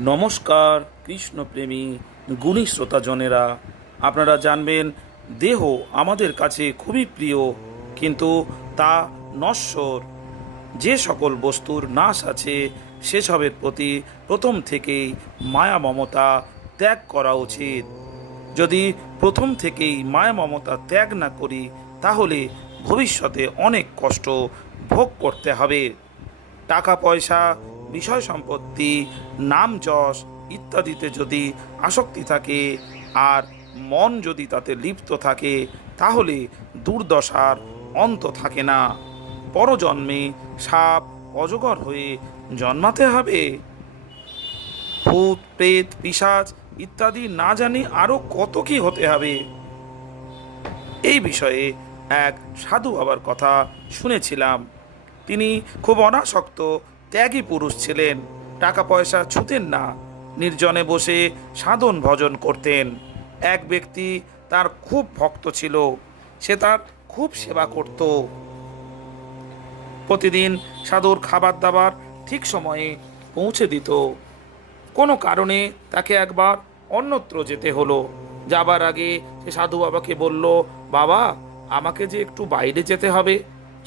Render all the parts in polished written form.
নমস্কার কৃষ্ণপ্রেমী গুণী শ্রোতাজনেরা, আপনারা জানবেন দেহ আমাদের কাছে খুবই প্রিয়, কিন্তু তা নশ্বর। যে সকল বস্তুর নাশ আছে সেসবের প্রতি প্রথম থেকেই মায়া মমতা ত্যাগ করা উচিত। যদি প্রথম থেকেই মায়া মমতা ত্যাগ না করি তাহলে ভবিষ্যতে অনেক কষ্ট ভোগ করতে হবে। টাকা পয়সা, বিষয় সম্পত্তি, নাম যশ ইত্যাদিতে যদি আসক্তি থাকে আর মন যদি তাতে লিপ্ত থাকে তাহলে দুর্দশার অন্ত থাকে না। পরজন্মে সাপ অজগর হয়ে জন্মাতে হবে। ভূত প্রেত পিশাচ ইত্যাদি না জানি আরও কত কি হতে হবে। এই বিষয়ে এক সাধু বাবার কথা শুনেছিলাম। তিনি খুব অনাসক্ত ত্যাগী পুরুষ ছিলেন। টাকা পয়সা ছুতেন না, নির্জনে বসে সাধন ভজন করতেন। এক ব্যক্তি তার খুব ভক্ত ছিল, সে তার খুব সেবা করত। প্রতিদিন সাধুর খাবার দাবার ঠিক সময়ে পৌঁছে দিত। কোনো কারণে তাকে একবার অন্যত্র যেতে হলো। যাবার আগে সে সাধু বাবাকে বলল, বাবা, আমাকে যে একটু বাইরে যেতে হবে।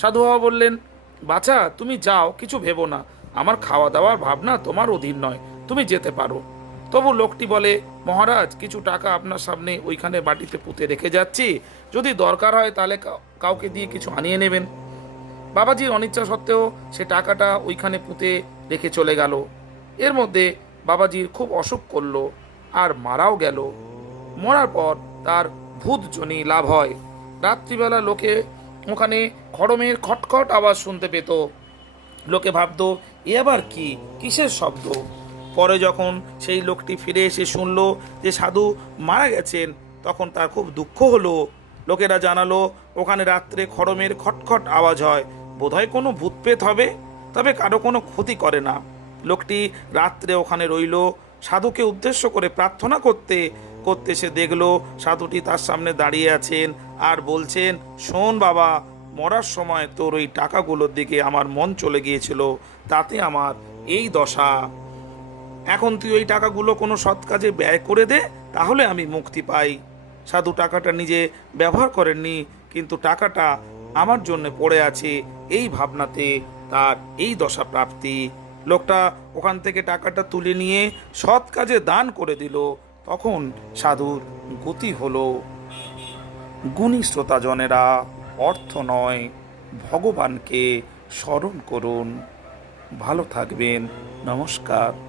সাধু বাবা বললেন, বাছা, তুমি যাও, কিছু ভেবো না, আমার খাওয়া দাওয়ার ভাবনা তোমার অধীন নয়, তুমি যেতে পারো। তবু লোকটি বলে, মহারাজ, কিছু টাকা আপনার সামনে ওইখানে বাটিতে পুঁতে রেখে যাচ্ছি, যদি দরকার হয় তাহলে কাউকে দিয়ে কিছু আনিয়ে নেবেন। বাবাজির অনিচ্ছা সত্ত্বেও সে টাকাটা ওইখানে পুঁতে রেখে চলে গেল। এর মধ্যে বাবাজির খুব অসুখ করলো আর মারাও গেল। মরার পর তার ভূতজনি লাভ হয়। রাত্রিবেলা লোকে ওখানে খড়মের খটখট আওয়াজ শুনতে পেত। লোকে ভাবতো, এ আবার কি, কিসের শব্দ? পরে যখন সেই লোকটি ফিরে এসে শুনল যে সাধু মারা গেছেন, তখন তার খুব দুঃখ হলো। লোকেরা জানালো, ওখানে রাত্রে খড়মের খটখট আওয়াজ হয়, বোধহয় কোনো ভূতপ্রেত হবে, তবে কারো কোনো ক্ষতি করে না। লোকটি রাত্রে ওখানে রইল। সাধুকে উদ্দেশ্য করে প্রার্থনা করতে করতে সে দেখল সাধুটি তার সামনে দাঁড়িয়ে আছেন আর বলছেন, শোন বাবা, মরার সময় তোর ওই টাকাগুলোর দিকে আমার মন চলে গিয়েছিল, তাতে আমার এই দশা। এখন তুই ওই টাকাগুলো কোনো সৎ কাজে ব্যয় করে দে, তাহলে আমি মুক্তি পাই। সাধু টাকাটা নিজে ব্যবহার করেননি, কিন্তু টাকাটা আমার জন্য পড়ে আছে, এই ভাবনাতে তার এই দশা প্রাপ্তি। লোকটা ওখান থেকে টাকাটা তুলে নিয়ে সৎ কাজে দান করে দিল। তখন সাধুর গতি হলো। গুণী শ্রোতাজনেরা, অর্থ নয়, ভগবানকে স্মরণ করুন। ভালো থাকবেন। নমস্কার।